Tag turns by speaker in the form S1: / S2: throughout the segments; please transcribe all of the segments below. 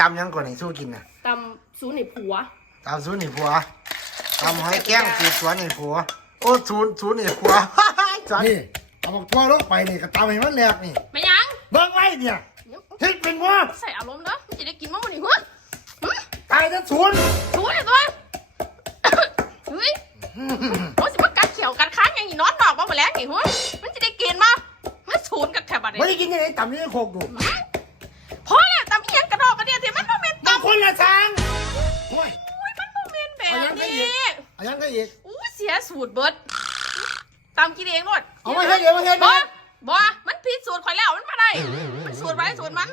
S1: ตำหยังก่อนนี่สู้กินน่ะ
S2: ตำศูนย์ในผัว
S1: ตำศูนย์นี่ผัวตำหอยแก้งสูตรสวนนี่ผัว โอ้ศูนย์ศูนย์นี่ผัว สวน
S3: นี่เอาบอกทั่วลงไปนี่ก็ตามให้มันแหลกนี่
S2: ไม่ยัง
S3: เบิ่งไว้เนี่ยเฮ็ดเป็นว่า
S2: ใส่อารมณ์เด้อมันจะได้กินมั้งมันนี่หัวหึ
S3: ตายจะสวน
S2: ศูนย์เลยตัวเฮ้ยโอ้สิมากัดเขียวกัดค้างอย่างนี้นอนนอกบ้ามาแล้วไงหัวมันจะได้กินมั้งมันศูนย์กับแถบอะไร
S3: ไม่ได้กินยังไงตำนี่โคกดู คนละทางโอ้ย
S2: อุ้ยมันโมเมนต์แบบ
S3: เอายังไงอี
S2: นี้
S3: กเอายังก็อีก
S2: อู้เสียสูตรเบิร์ดตำกินเองหมด
S3: เอามาเฮ็ดเดี๋ยวมาเฮ็ด
S2: บ่
S3: เดี๋ยว
S2: บ่มันผิดสูตรข่อยแล้วมันมาได้ มันสูตรไว้สูตรมัน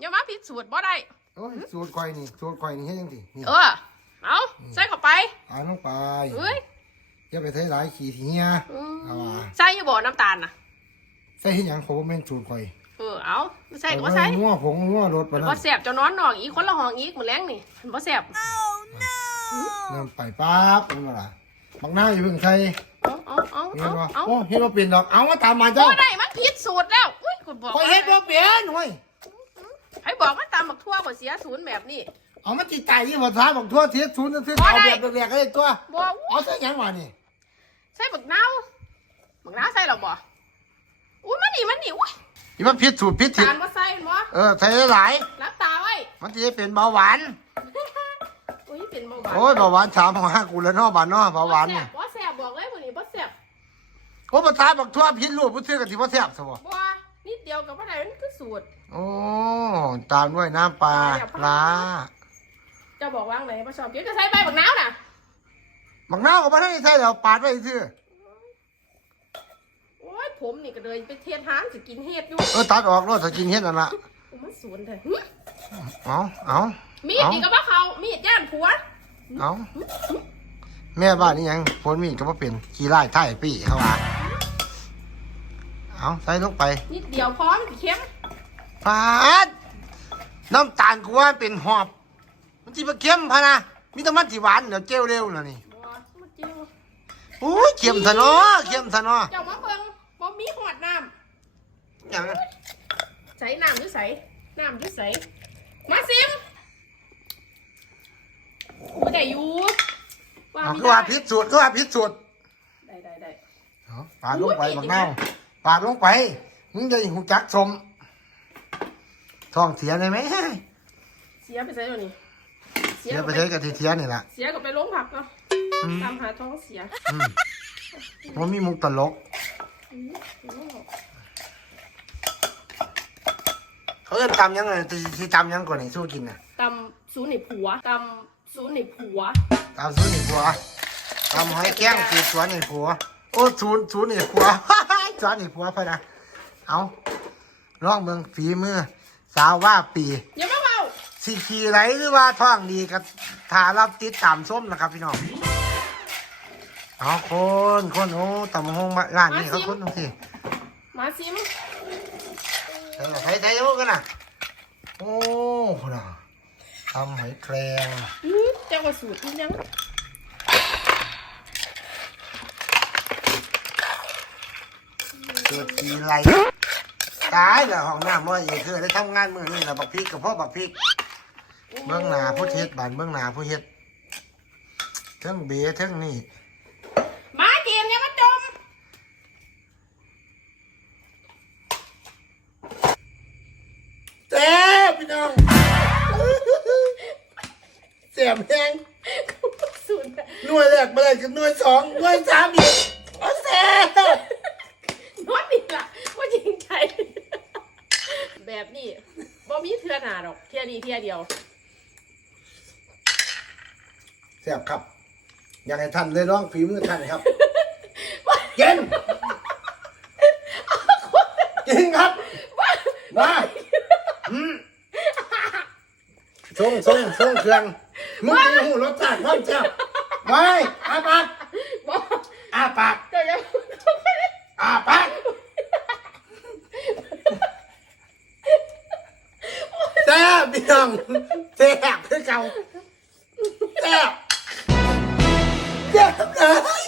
S2: อย่ามาผิดสูตรบ่ได้
S3: โอ้ยสูตรข่อยนี่สูตรข่อยนี่เฮ็ดยังสินี่
S2: เออ เอาใส่เข้าไป
S3: เอาลงไป
S2: เอ้ย
S3: อย่าไปใส่หลายขี้ทีเนี้ย
S2: อืม
S3: เอาว่า
S2: ใส่อยู่บ่น้ำตาลน่ะ
S3: ใส่เฮ็ดหยังเขาบ่แม่นสูตรข่อย
S2: เออเอาใส่ก็บ่ใส่
S3: งัวผงงัวรสปานนั้
S2: บ่
S3: น
S2: แซ่บจะนอนนอกอีกคนละห้องอีกมื้อแลงนี่มันบ่แซ่บ
S3: เริ่มไปปั๊บมันมาล่ะบักหน้าอย่าเพิ่งใส่
S2: เอาเอาเอา
S3: เห็น
S2: เอา
S3: บ่
S2: เอา
S3: โอ้เฮ็ดบ่เป็นดอก เอามาตามมา
S2: บ่
S3: เจ้า
S2: ได้มันผิดสูตรแล้วอุ้ยกูบอก
S3: ข่อยเฮ็ดบ่เป็นเว้ย
S2: ให้บอกว่าตามบักทั่วก็เสียศูนย์แบบนี้
S3: เอามันจิตใจยี่ห้อท้าบอกทั่วเทียศูนย์ซื้อ
S2: บ่
S3: เอา
S2: ได้
S3: แบบแรกๆก็ได้ตัว
S2: บ่
S3: เอาใส่หยังมานี่
S2: ใส่บักนาวบักนาวใส่หรอบ่อุ้ยมันนี่มันนี่อุ้ย
S1: นี่มันพิษสูตรพิษทิศ
S2: ตาลบ่ใส่เห็นบ่
S1: เออใส่หลาย
S2: รับตาไว้
S1: ๆมันจะได้เป็นเบาหวาน
S2: อุ้ยเป็นเบาหวาน
S1: โอ้ยเบาหวานสามของห้ากูแล้วเนาะบานเนาะเบาหวานนี่
S2: บ่แซ่บบอกเลยมื้อนี้บ่แซ่บ
S1: โอ้ภาษาบักทั่วพิษรูปผู้ซื้อกันที่ว่าแซ่บซะบ่
S2: บ่นิดเดียวกับบ่ได้มันคือสูตร
S1: โอ้ตามด้วยน้ำปลาปลา
S2: เจ้าบอกว่าไหนบ่ชอบกินจะใส่ใบบักนาวน่ะ
S1: บักน้าวก็บ่ได้ใส่แล้วปาดไว้ซื่อ
S2: โอ้ย ผมนี่ก็เลยไปเทียนหางสิกินเฮ็ดอยู่
S1: เออตัดออกรถถ้ากินเฮ็ดนั่นล่ะ
S2: โอ้มันสวนเถอะ
S1: เอาเอา
S2: มีดนี่ก็บ่เขามีดย่านผัว
S1: เอาแม่บ้านนี่ยังฝนมีดก็บ่เป็นขี้ไล่ท้ายปี้เขาว่าเอาใส่ลงไป
S2: นิดเดียวพอมันสิเค็ม
S1: ปาดน้ำตาลกูว่าเป็นหอบ มันสิบ่เค็มพะนะมีแต่มันสิหวานเดี๋ยวเจียวเร็วน่ะนี่
S2: บ่มันจิ้ว
S1: โอ้ยเค็มซะเนาะเค็มซะเนาะ
S2: เจ้ามาเบิ่งบ่มี หอดน้
S1: หยังำ
S2: ใส่น้ำอยู่ใส่น้ำอยู่ใส่มาซิมบ่ได้อยู่ว่า
S1: เอา
S2: ไม่
S1: คือว่า
S2: ได้
S1: พิษสูตรคือว่าพิษสูตร
S2: ได้ได้ได้
S1: เอาปาดลงไปบักนาวปาดลงไปมึงจะหูจักสมท้องเสียได้ไหม
S2: เสียไปใส่ตัวนี้
S1: เสียไปใช้กะทิเทียนี่แหละ
S2: เสียก็ไปโรงพักเนาะ
S1: อืม
S2: ตามหาท้องเสีย
S1: อืมมันมีมุกตลก เขาเอิ้นตำยังไงที่ตำยังก่อนนี่สู้กินน่ะ
S2: ตำศูนย์ในผัวตำศูนย์ในผัว
S1: ตำศูนย์นี่ผัวตำหอยแก้งสูตรสวนนี่ผัว โอ้ศูนย์ศูนย์นี่ผัว สวนนี่ผัวพะนะเอาลองเมืองฝีมือ สาวว่าปี
S2: อย่ามาเบา
S1: สีขี่ไรหรือว่าท้องดีกับทารับติดตามส้มนะครับพี่น้องเอาคนคนโอ้ตำหงมาร้านนี้เขาคนตรงที่
S2: มาซิม
S1: ใส่ใส่ใส่โอ้กันนะโอ้คุณอะทำหอยแครง
S2: อื้อเจ้าว่าสูตรอีหยัง
S1: เกิดขี่ไรตายแล้วห้องน้ำว่าอีกคือได้ทำงานมือนี่แหละบักพริกกับพ่อบักพริก เบื้องหน้าผู้เฮ็ดบานเบื้องหน้าผู้เฮ็ดทั้งเบียทั้งนี่
S2: มาเกมเนี่ยมาจม
S3: แซ่บพี่ น้องแซ่บแห้ง
S2: สูตร
S3: หน่วยแรกมาเลยกับหน่วยสองหน่วยสามอีกโอ้แซ่บ
S2: นอนนี่ล่ะว่าจริงใจ แบบนี้บ่มีเทื่อหนาดอกเที่ยนี้เที่ยเดียว
S3: แซ่บครับ อยากให้ท่านได้ลองฝีมือท่านครับเย็นจริงครับมาอืม ส่งส่งส่งเครื่องมึงจะหูรสชาติความแซ่บไว้อาปาก
S2: บ่
S3: อาปาก
S2: เจ้าอย่า
S3: อาปากแซ่บพี่น้องแซ่บคือเก่าแซ่บแซ่บเลย